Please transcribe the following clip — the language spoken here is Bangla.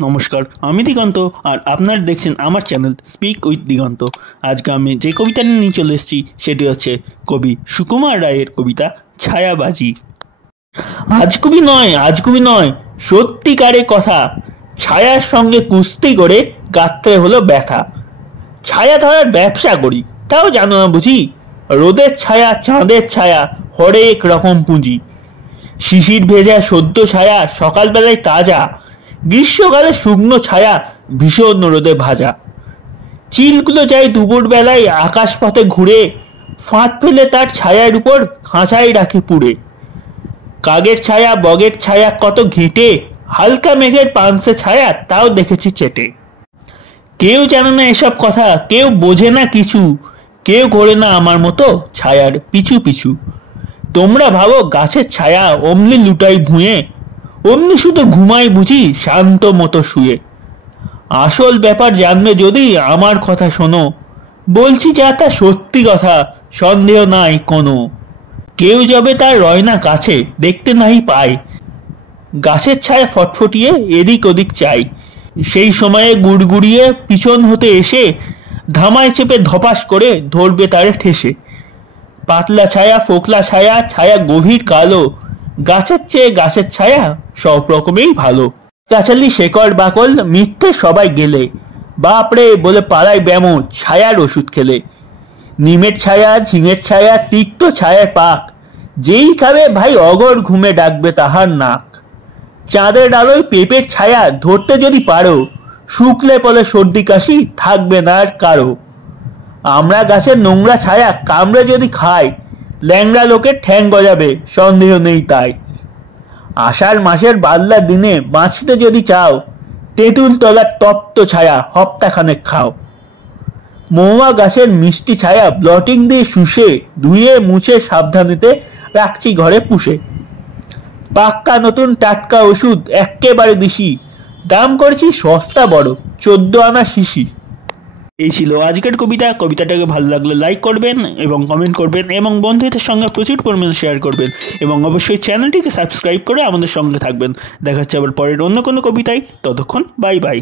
নমস্কার, আমি দিগন্ত আর আপনারা দেখছেন আমার চ্যানেল স্পিক উইথ দিগন্ত। আজকে আমি যে কবিতাটি নিয়ে চলে এসেছি সেটি হচ্ছে কবি সুকুমার রায়ের কবিতা ছায়াবাজি। আজ কবি নয় সত্যিকারের কথা, ছায়ার সঙ্গে কুস্তি করে গাত্রে হলো ব্যথা। ছায়া ধরার ব্যবসা করি, তাও জানো না বুঝি, রোদের ছায়া চাঁদের ছায়া হরেক রকম পুঁজি। শিশির ভেজা সদ্য ছায়া সকালবেলায় তাজা, গ্রীষ্মকালে শুকনো ছায়া ভীষণ রোদে ভাজা। চিলগুলো যায় দুপুর বেলায় আকাশ পথে ঘুরে, ফাঁদ ফেলে তার ছায়ার উপর খাঁচাই রাখে পুড়ে। কাগের ছায়া বগের ছায়া কত ঘেঁটে, হালকা মেঘের পাংশে ছায়া তাও দেখেছি চেটে। কেউ জানে না এসব কথা, কেউ বোঝে না কিছু, কেউ করে না আমার মতো ছায়ার পিছু পিছু। তোমরা ভাবো গাছের ছায়া অমনি লুটাই ভুঁয়ে, অমনি শুধু ঘুমাই বুঝি শান্ত মতো শুয়ে। আসল ব্যাপার জানবে যদি আমার কথা শোনো, বলছি যা তা সত্যি কথা, সন্দেহ নাই কোনো। কেউ যাবে তার রয়না কাছে, দেখতে নাই পায়, গাছের ছায়া ফটফটিয়ে এদিক ওদিক চাই। সেই সময়ে গুড়গুড়িয়ে পিছন হতে এসে ধামায় চেপে ধপাস করে ধরবে তারে ঠেসে। পাতলা ছায়া ফোকলা ছায়া ছায়া গভীর কালো, গাছের চেয়ে গাছের ছায়া সব রকমেই ভালো। গাছালি শেকড় বাকল মিথ্যে সবাই গেলে, বাপরে বলে পাড়ায় ব্যামো ছায়ার ওষুধ খেলে। নিমের ছায়া ঝিঙের ছায়া তিক্ত ছায়ার পাক, যেই খাবে ভাই অগর ঘুমে ডাকবে তাহার নাক। চাঁদের আলোয় পেঁপের ছায়া ধরতে যদি পারো, শুকলে পলে সর্দি কাশি থাকবে না আর কারো। আমরা গাছের নোংরা ছায়া কামড়ে যদি খাই, ল্যাংড়া লোকের ঠ্যাং গজাবে সন্দেহ নেই তাই। আষাঢ় মাসের বাদলা দিনে বাঁচতে যদি চাও, তেঁতুল তলার তপ্ত ছায়া হপ্তাখানেক খাও। মহুয়া গাছের মিষ্টি ছায়া ব্লটিং দিয়ে শুষে ধুয়ে মুছে সাবধানেতে রাখছি ঘরে পুষে। পাক্কা নতুন টাটকা ওষুধ এক্কেবারে দিশি, দাম করেছি সস্তা বড় 14 আনা শিশি। এই ছিল আজকের কবিতা। কবিতাটাকে ভালো লাগলে লাইক করবেন এবং কমেন্ট করবেন এবং বন্ধুদের সঙ্গে প্রচুর পরিমাণে শেয়ার করবেন এবং অবশ্যই চ্যানেলটিকে সাবস্ক্রাইব করে আমাদের সঙ্গে থাকবেন। দেখা হচ্ছে আবার পরের অন্য কোনো কবিতায়, ততক্ষণ বাই বাই।